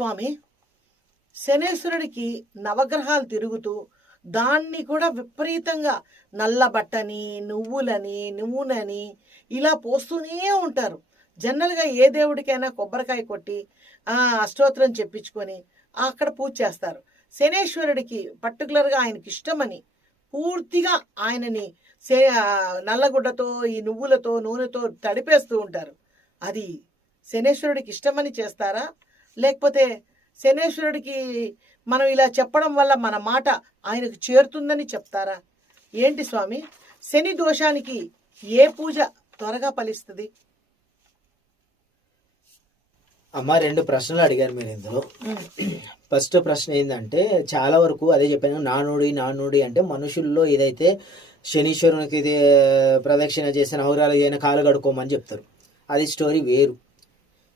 స్వామి శనేశ్వరుడికి నవగ్రహాలు తిరుగుతూ దాన్ని కూడా విపరీతంగా నల్ల బట్టని నువ్వులని నువ్వునని ఇలా పోస్తూనే ఉంటారు. జనరల్గా ఏ దేవుడికైనా కొబ్బరికాయ కొట్టి అష్టోత్తరం చెప్పించుకొని అక్కడ పూజ చేస్తారు. శనేశ్వరుడికి పర్టికులర్గా ఆయనకి ఇష్టమని పూర్తిగా ఆయనని సే నల్లగుడ్డతో ఈ నువ్వులతో నూనెతో తడిపేస్తూ ఉంటారు. అది శనేశ్వరుడికి ఇష్టమని చేస్తారా? లేకపోతే శనేశ్వరుడికి మనం ఇలా చెప్పడం వల్ల మన మాట ఆయనకు చేరుతుందని చెప్తారా? ఏంటి స్వామి? శని దోషానికి ఏ పూజ త్వరగా ఫలిస్తుంది? అమ్మ రెండు ప్రశ్నలు అడిగారు మీరు ఇందులో. ఫస్ట్ ప్రశ్న ఏంటంటే చాలా వరకు అదే చెప్పాను నానుడి నానుడి అంటే మనుషుల్లో ఏదైతే శనీశ్వరునికి ప్రదక్షిణ చేసిన హౌరాలు అయిన కాలు కడుక్కోమని చెప్తారు. అది స్టోరీ వేరు.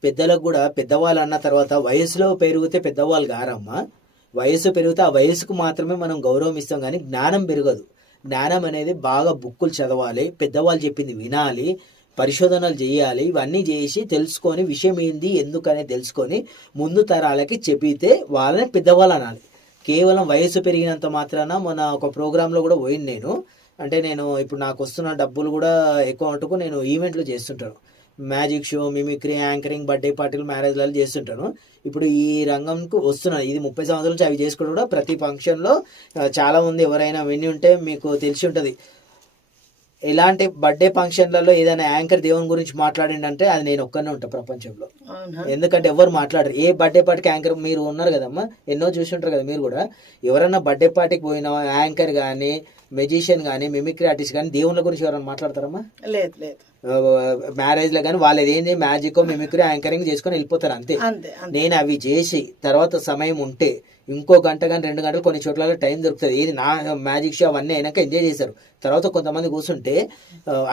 పెద్దలకు కూడా పెద్దవాళ్ళు అన్న తర్వాత వయసులో పెరిగితే పెద్దవాళ్ళు గారమ్మా వయసు పెరిగితే ఆ వయసుకు మాత్రమే మనం గౌరవం ఇస్తాం కానీ జ్ఞానం పెరగదు. జ్ఞానం అనేది బాగా బుక్కులు చదవాలి పెద్దవాళ్ళు చెప్పింది వినాలి పరిశోధనలు చేయాలి ఇవన్నీ చేసి తెలుసుకొని విషయం ఏంది ఎందుకనే తెలుసుకొని ముందు తరాలకి చెప్పితే వాళ్ళని పెద్దవాళ్ళు అనాలి. కేవలం వయసు పెరిగినంత మాత్రాన మన ఒక ప్రోగ్రాంలో కూడా పోయింది నేను. అంటే నేను ఇప్పుడు నాకు వస్తున్న డబ్బులు కూడా ఎక్కువ మటుకు నేను ఈవెంట్లు చేస్తుంటాను. Magic show mimicry anchoring birthday పార్టీలు మ్యారేజ్లలో చేస్తుంటాను. ఇప్పుడు ఈ రంగంకు వస్తున్నాను ఇది ముప్పై సంవత్సరాల నుంచి అవి చేసుకుంటూ కూడా ప్రతి ఫంక్షన్లో ఆ, చాలా మంది ఎవరైనా విని ఉంటే మీకు తెలిసి ఉంటుంది. ఎలాంటి బర్త్డే ఫంక్షన్లలో ఏదైనా యాంకర్ దేవుని గురించి మాట్లాడిండంటే అది నేను ఒక్కనే ఉంటా ప్రపంచంలో. ఎందుకంటే ఎవరు మాట్లాడరు. ఏ బర్త్డే పార్టీకి యాంకర్ మీరు ఉన్నారు కదమ్మా ఎన్నో చూసి ఉంటారు కదా మీరు కూడా. ఎవరన్నా బర్త్డే పార్టీకి పోయిన యాంకర్ కానీ మెజిషియన్ కానీ మిమిక్రీ ఆర్టిస్ట్ కానీ దేవుళ్ళ గురించి ఎవరైనా మాట్లాడతారమ్మా? లేదు లేదు. మ్యారేజ్లో కానీ వాళ్ళది ఏంది? మ్యాజిక్ మిమిక్రీ యాంకరింగ్ చేసుకొని వెళ్ళిపోతారు అంతే. నేను అవి చేసి తర్వాత సమయం ఉంటే ఇంకో గంట కానీ రెండు గంటలు కొన్ని చోట్ల టైం దొరుకుతుంది. ఏది నా మ్యాజిక్ షో అవన్నీ అయినాక ఎంజాయ్ చేశారు. తర్వాత కొంతమంది కూర్చుంటే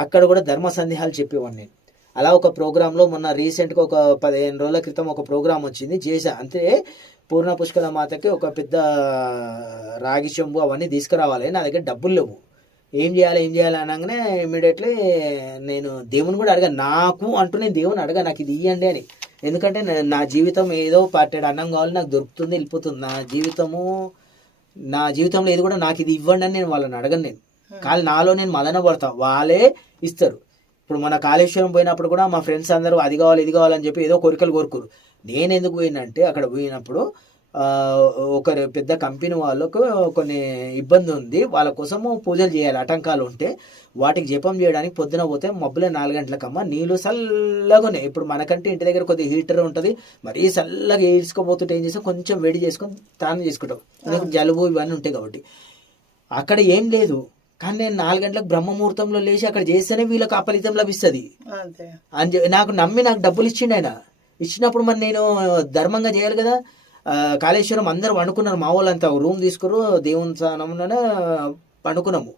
అక్కడ కూడా ధర్మ సందేహాలు చెప్పేవాడిని నేను. అలా ఒక ప్రోగ్రాంలో మొన్న రీసెంట్గా ఒక పదిహేను రోజుల క్రితం ఒక ప్రోగ్రామ్ వచ్చింది చేశా. అంతే పూర్ణ పుష్కల మాతకి ఒక పెద్ద రాగి చెంబు అవన్నీ తీసుకురావాలి. నా దగ్గర డబ్బులు లేవు. ఏం చేయాలి ఏం చేయాలి అనగానే ఇమీడియట్లీ నేను దేవుని కూడా అడగా నాకు అంటూ నేను దేవుని అడగా నాకు ఇది ఇయ్యండి అని. ఎందుకంటే నా- జీవితం ఏదో పాటెడ్ అన్నం కావాలి నాకు దొరుకుతుంది వెళ్ళిపోతుంది. నా జీవితము నా జీవితంలో ఏది కూడా నాకు ఇది ఇవ్వండి అని నేను వాళ్ళని అడగను నేను. కానీ నాలో నేను మదన పడతా. వాళ్ళే ఇస్తారు. ఇప్పుడు మన కాళేశ్వరం పోయినప్పుడు కూడా మా ఫ్రెండ్స్ అందరూ అది కావాలి ఇది కావాలని చెప్పి ఏదో కోరికలు కోరుకోరు. నేను ఎందుకు పోయినంటే అక్కడ పోయినప్పుడు ఆ, ఒక పెద్ద కంపెనీ వాళ్ళకు కొన్ని ఇబ్బంది ఉంది. వాళ్ళ కోసము పూజలు చేయాలి ఆటంకాలు ఉంటే వాటికి జపం చేయడానికి పొద్దున పోతే మబ్బులే నాలుగు గంటలకమ్మ నీళ్ళు చల్లగా ఉన్నాయి. ఇప్పుడు మనకంటే ఇంటి దగ్గర కొద్దిగా హీటర్ ఉంటుంది మరీ చల్లగా వేసుకోపోతుంటే ఏం చేస్తాం? కొంచెం వేడి చేసుకొని స్నానం చేసుకుంటాం. జలుబు ఇవన్నీ ఉంటాయి కాబట్టి. అక్కడ ఏం లేదు. కానీ నేను నాలుగు గంటలకు బ్రహ్మముహూర్తంలో లేచి అక్కడ చేస్తేనే వీళ్ళకి ఆ ఫలితం లభిస్తుంది. అని నాకు నమ్మి నాకు డబ్బులు ఇచ్చిండు ఆయన. ఇచ్చినప్పుడు మరి నేను ధర్మంగా చేయాలి కదా. కాళేశ్వరం అందరు వండుకున్నారు. మా వాళ్ళంతా రూమ్ తీసుకురు దేవుని స్థానంలోనే పండుకున్నాము.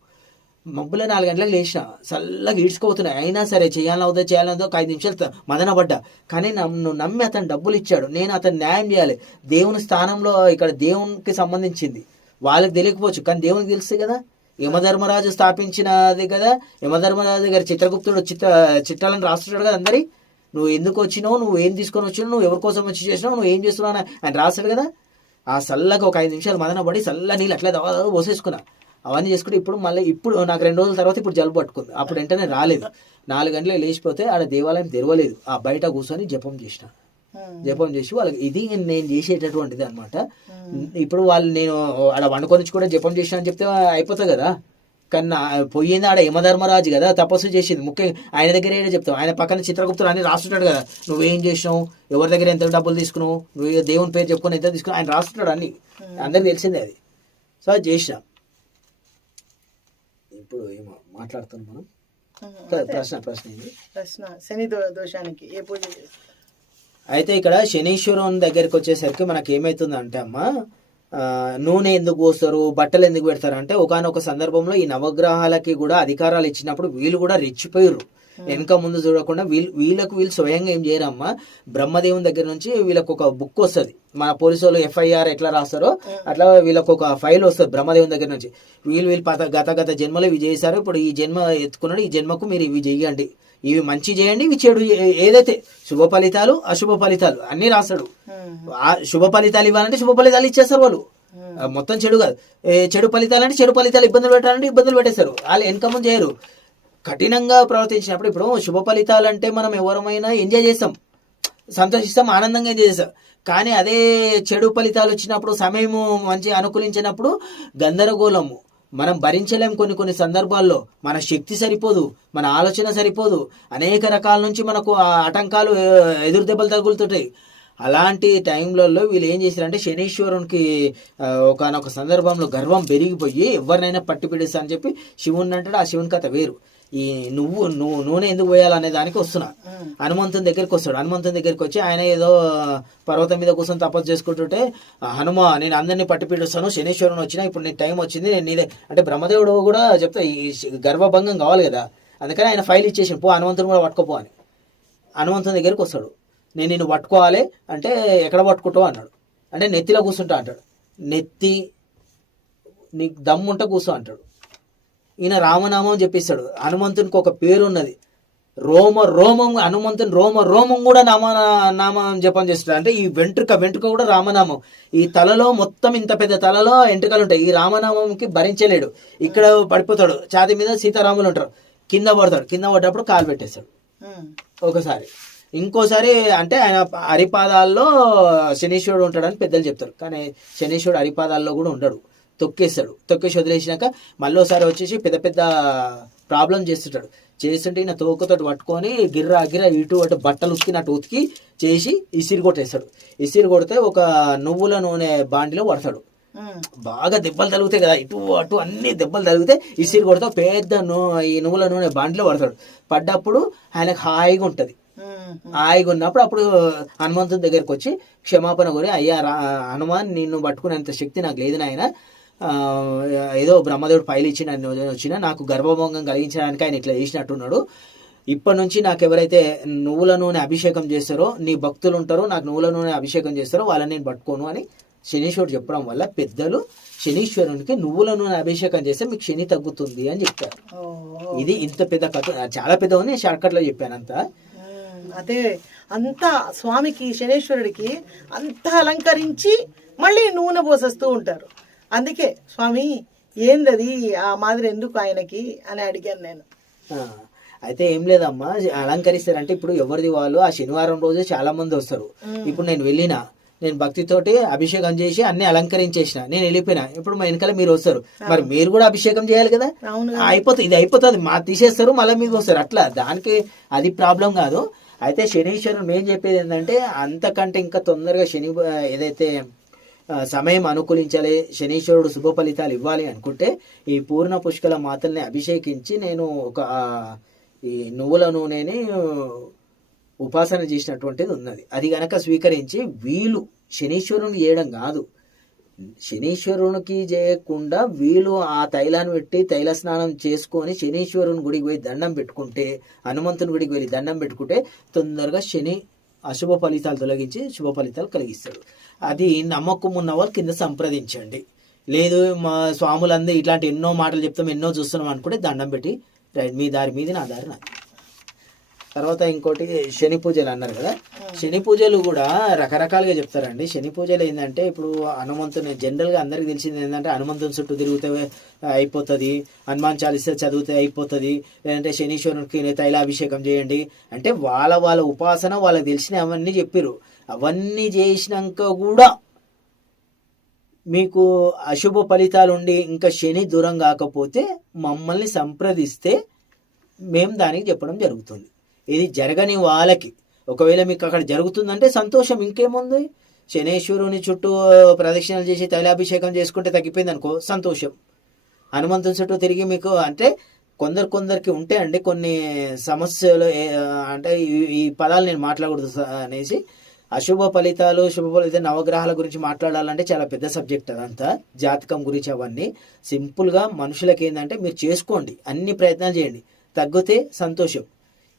మబ్బులో నాలుగు గంటలకు లేచిన చల్లగా ఈడ్చుకోబోతున్నాయి అయినా సరే చేయాలని అవుతా చేయాలని అవుతా ఒక ఐదు నిమిషాలు మదన పడ్డా. కానీ నన్ను నమ్మి అతను డబ్బులు ఇచ్చాడు. నేను అతను న్యాయం చేయాలి. దేవుని స్థానంలో ఇక్కడ దేవునికి సంబంధించింది. వాళ్ళకి తెలియకపోవచ్చు. కానీ దేవునికి తెలుస్తుంది కదా. యమధర్మరాజు స్థాపించినది కదా. యమధర్మరాజు గారి చిత్రగుప్తుడు చిత్ర చిత్రాలను రాస్తున్నాడు కదా అందరి. నువ్వు ఎందుకు వచ్చినావు? నువ్వు ఏం తీసుకొని వచ్చినావు? నువ్వు ఎవరి కోసం వచ్చి చేసినావు? నువ్వు ఏం చేస్తున్నావు? అని ఆయన రాస్తాడు కదా. ఆ చల్లగా ఒక ఐదు నిమిషాలు మదన పడి చల్ల నీళ్ళు అట్లా దవా పోసేసుకున్నా. అవన్నీ చేసుకుంటే ఇప్పుడు మళ్ళీ ఇప్పుడు నాకు రెండు రోజుల తర్వాత ఇప్పుడు జలుబు పట్టుకుంది. అప్పుడు వెంటనే రాలేదు. నాలుగు గంటలకు లేచిపోతే ఆడ దేవాలయం తెరవలేదు. ఆ బయట కూర్చొని జపం చేసిన. జపం చేసి వాళ్ళకి ఇది నేను చేసేటటువంటిది అనమాట ఇప్పుడు వాళ్ళు నేను ఆడ వండుకొని కూడా జపం చేసిన అని చెప్తే అయిపోతుంది కదా. కానీ నా పోయింది ఆడ యమధర్మరాజు కదా తపస్సు చేసింది. ముఖ్యంగా ఆయన దగ్గర ఏదో చెప్తావు ఆయన పక్కన చిత్రగుప్తుడు అని రాస్తుంటాడు కదా. నువ్వేం చేసినావు? ఎవరి దగ్గర ఎంత డబ్బులు తీసుకున్నావు? నువ్వు దేవుని పేరు చెప్పుకొని ఎంత తీసుకున్నావు? ఆయన రాస్తుంటాడు అన్ని. అందరికి తెలిసిందే అది. సో అది చేసిన. ఇప్పుడు ఏమో మాట్లాడుతున్నాం మనం. ప్రశ్న ప్రశ్న ప్రశ్న. శని దోషానికి ఏ పూజ అయితే ఇక్కడ శనీశ్వరం దగ్గరికి వచ్చేసరికి మనకి ఏమైతుందంటే అమ్మ నూనె ఎందుకు పోస్తారు బట్టలు ఎందుకు పెడతారు అంటే ఒకనొక సందర్భంలో ఈ నవగ్రహాలకి కూడా అధికారాలు ఇచ్చినప్పుడు వీళ్ళు కూడా రెచ్చిపోయారు వెనక ముందు చూడకుండా వీళ్ళు వీళ్ళకు వీళ్ళు స్వయంగా ఏం చేయరమ్మా? బ్రహ్మదేవుని దగ్గర నుంచి వీళ్ళకి ఒక బుక్ వస్తుంది. మన పోలీసు వాళ్ళు ఎఫ్ఐఆర్ ఎట్లా రాస్తారో అట్లా వీళ్ళకి ఒక ఫైల్ వస్తుంది బ్రహ్మదేవుని దగ్గర నుంచి. వీళ్ళు వీళ్ళు గత గత జన్మలో ఇవి చేశారు. ఇప్పుడు ఈ జన్మ ఎత్తుకున్నాడు. ఈ జన్మకు మీరు ఇవి చెయ్యండి. ఇవి మంచి చేయండి ఇవి చెడు ఏదైతే శుభ ఫలితాలు అశుభ ఫలితాలు అన్ని రాస్తాడు. ఆ శుభ ఫలితాలు ఇవ్వాలంటే శుభ ఫలితాలు ఇచ్చేస్తారు వాళ్ళు. మొత్తం చెడు కాదు. చెడు ఫలితాలు అంటే చెడు ఫలితాలు ఇబ్బందులు పెట్టాలంటే ఇబ్బందులు పెట్టేస్తారు. వాళ్ళు వెనకము చేయరు. కఠినంగా ప్రవర్తించినప్పుడు ఇప్పుడు శుభ ఫలితాలు అంటే మనం ఎవరమైనా ఎంజాయ్ చేస్తాం. సంతోషిస్తాం ఆనందంగా ఎంజాయ్ చేస్తాం. కానీ అదే చెడు ఫలితాలు వచ్చినప్పుడు సమయము మంచి అనుకూలించినప్పుడు గందరగోళము. మనం భరించలేం కొన్ని కొన్ని సందర్భాల్లో. మన శక్తి సరిపోదు మన ఆలోచన సరిపోదు. అనేక రకాల నుంచి మనకు ఆ ఆటంకాలు ఎదురు దెబ్బలు తగులుతుంటాయి. అలాంటి టైంలలో వీళ్ళు ఏం చేశారంటే శనీశ్వరునికి ఒకనొక సందర్భంలో గర్వం పెరిగిపోయి ఎవరినైనా పట్టి అని చెప్పి శివుని అంటాడు. ఆ శివుని కథ వేరు. ఈ నువ్వు నువ్వు నూనె ఎందుకు పోయాలనే దానికి వస్తున్నా. హనుమంతుని దగ్గరికి వస్తాడు. హనుమంతుని దగ్గరికి వచ్చి ఆయన ఏదో పర్వతం మీద కూర్చొని తపస్సు చేసుకుంటుంటే "ఆ, హనుమ నేను అందరినీ పట్టి పీడిస్తాను. శనీశ్వరుని వచ్చినా ఇప్పుడు నీ టైం వచ్చింది నేను నీదే. అంటే బ్రహ్మదేవుడు కూడా చెప్తా ఈ గర్వభంగం కావాలి కదా. అందుకని ఆయన ఫైల్ ఇచ్చేసి పో హనుమంతుని కూడా పట్టుకోపో అని. హనుమంతుని దగ్గరికి వస్తాడు. నేను నిన్ను పట్టుకోవాలి అంటే ఎక్కడ పట్టుకుంటావు? అన్నాడు. అంటే నెత్తిలో కూర్చుంటా అంటాడు. నెత్తి నీకు దమ్ముంటే కూర్చో అంటాడు. ఈయన రామనామం చెప్పిస్తాడు హనుమంతునికి ఒక పేరు ఉన్నది రోమ రోమం హనుమంతుని రోమ రోమం కూడా నామ నామం జపం చేస్తాడు. అంటే ఈ వెంట్రుక వెంట్రుక కూడా రామనామం. ఈ తలలో మొత్తం ఇంత పెద్ద తలలో ఎంట్రుకలు ఉంటాయి. ఈ రామనామంకి భరించలేడు. ఇక్కడ పడిపోతాడు. ఛాతి మీద సీతారాములు ఉంటారు. కింద పడతాడు. కింద పడ్డప్పుడు కాలు పెట్టేస్తాడు. ఒకసారి. ఇంకోసారి అంటే ఆయన హరిపాదాల్లో శనీశ్వరుడు ఉంటాడని పెద్దలు చెప్తారు. కానీ శనీశ్వరుడు హరిపాదాల్లో కూడా ఉండడు. తొక్కేస్తాడు తొక్కేసి వదిలేసినాక మళ్ళీ ఒకసారి వచ్చేసి పెద్ద పెద్ద ప్రాబ్లం చేస్తుంటాడు. చేస్తుంటే ఈయన తోకతో పట్టుకొని గిర్ర గిర్ర ఇటు అటు బట్టలు ఉతికినట్టు ఉతికి చేసి ఇసిరి కొట్టేస్తాడు. ఇసిరి కొడితే ఒక నువ్వుల నూనె బాండిలో పడతాడు. బాగా దెబ్బలు తగులుతాయి కదా ఇటు అటు అన్ని దెబ్బలు తగిలితే ఇసిరి కొడితే పెద్ద నూ ఈ నువ్వుల నూనె బాండిలో పడతాడు. పడ్డప్పుడు ఆయనకు హాయిగా ఉంటుంది. హాయిగా ఉన్నప్పుడు అప్పుడు హనుమంతుని దగ్గరికి వచ్చి క్షమాపణ కోరి అయ్యా హనుమాన్ నిన్ను పట్టుకునేంత శక్తి నాకు లేదు నాయన. ఏదో బ్రహ్మదేవుడు పైలు ఇచ్చి నన్ను వచ్చిన నాకు గర్భభంగం కలిగించడానికి ఆయన ఇట్లా చేసినట్టున్నాడు. ఇప్పటి నుంచి నాకు ఎవరైతే నువ్వుల నూనె అభిషేకం చేస్తారో నీ భక్తులు ఉంటారో నాకు నువ్వుల నూనె అభిషేకం చేస్తారో వాళ్ళని నేను పట్టుకోను అని శనీశ్వరుడు చెప్పడం వల్ల పెద్దలు శనీశ్వరునికి నువ్వుల నూనె అభిషేకం చేస్తే మీకు శని తగ్గుతుంది అని చెప్తారు ఓ, ఇది ఇంత పెద్ద కథ చాలా పెద్ద ఉంది షార్ట్ కట్లో చెప్పాను అంతా. అదే అంతా స్వామికి శనేశ్వరుడికి అంతా అలంకరించి మళ్ళీ నూనె పోసేస్తూ ఉంటారు. అందుకే స్వామి ఏందది? ఆ మాదిరి ఎందుకు ఆయనకి? అని అడిగాను నేను. అయితే ఏం లేదమ్మా అలంకరిస్తారంటే ఇప్పుడు ఎవరిది వాళ్ళు? ఆ శనివారం రోజు చాలా మంది వస్తారు. ఇప్పుడు నేను వెళ్ళిన నేను భక్తితోటి అభిషేకం చేసి అన్ని అలంకరించేసిన నేను వెళ్ళిపోయినా ఇప్పుడు మా వెనకాల మీరు వస్తారు. మరి మీరు కూడా అభిషేకం చేయాలి కదా? అయిపోతుంది ఇది అయిపోతుంది మా తీసేస్తారు మళ్ళీ మీకు వస్తారు. అట్లా దానికి అది ప్రాబ్లం కాదు. అయితే శనీశ్వరుడు మేము చెప్పేది ఏంటంటే అంతకంటే ఇంకా తొందరగా శని ఏదైతే సమయం అనుకూలించాలి శనీశ్వరుడు శుభ ఫలితాలు ఇవ్వాలి అనుకుంటే ఈ పూర్ణ పుష్కల మాతల్ని అభిషేకించి నేను ఒక ఈ నువ్వుల నూనెని ఉపాసన చేసినటువంటిది ఉన్నది. అది గనక స్వీకరించి వీలు శనీశ్వరుని చేయడం కాదు. శనీశ్వరునికి చేయకుండా వీళ్ళు ఆ తైలాన్ని పెట్టి తైల స్నానం చేసుకొని శనీశ్వరుని గుడికి పోయి దండం పెట్టుకుంటే హనుమంతుని గుడికి వెళ్ళి దండం పెట్టుకుంటే తొందరగా శని అశుభ ఫలితాలు తొలగించి శుభ ఫలితాలు కలిగిస్తాడు. అది నమ్మకం ఉన్న వాళ్ళు కింద సంప్రదించండి. లేదు మా స్వాములందరూ ఇట్లాంటి ఎన్నో మాటలు చెప్తాం ఎన్నో చూస్తున్నాం అనుకుంటే దండం పెట్టి రైట్ మీ దారి మీది నా దారి నా తర్వాత ఇంకోటి శని పూజలు అన్నారు కదా. శని పూజలు కూడా రకరకాలుగా చెప్తారండి. శని పూజలు ఏంటంటే ఇప్పుడు హనుమంతుని జనరల్గా అందరికి తెలిసింది ఏంటంటే హనుమంతుని చుట్టూ తిరిగితే అయిపోతుంది. హనుమాన్ చాలీసా చదివితే అయిపోతుంది. లేదంటే శనీశ్వరునికి తైలాభిషేకం చేయండి. అంటే వాళ్ళ వాళ్ళ ఉపాసన వాళ్ళకి తెలిసిన అవన్నీ చెప్పారు అవన్నీ చేసినాక కూడా మీకు అశుభ ఫలితాలు ఉండి ఇంకా శని దూరం కాకపోతే మమ్మల్ని సంప్రదిస్తే మేము దానికి చెప్పడం జరుగుతుంది. ఇది జరగని వాళ్ళకి ఒకవేళ మీకు అక్కడ జరుగుతుందంటే సంతోషం ఇంకేముంది? శనేశ్వరుని చుట్టూ ప్రదక్షిణలు చేసి తైలాభిషేకం చేసుకుంటే తగ్గిపోయింది అనుకో సంతోషం. హనుమంతుని చుట్టూ తిరిగి మీకు అంటే కొందరు కొందరికి ఉంటాయండి కొన్ని సమస్యలు అంటే ఈ- పదాలు నేను మాట్లాడకూడదు అనేసి. అశుభ ఫలితాలు శుభ ఫలితాలు నవగ్రహాల గురించి మాట్లాడాలంటే చాలా పెద్ద సబ్జెక్ట్ అదంతా జాతకం గురించి అవన్నీ. సింపుల్గా మనుషులకి ఏంటంటే మీరు చేసుకోండి అన్ని ప్రయత్నాలు చేయండి. తగ్గితే సంతోషం.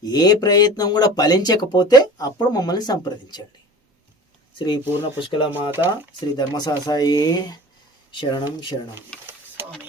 ఏ ప్రయత్నం కూడా ఫలించకపోతే అప్పుడు మమ్మల్ని సంప్రదించండి. శ్రీ పూర్ణ పుష్కల మాత శ్రీ ధర్మసాసాయి శరణం శరణం. స్వామి.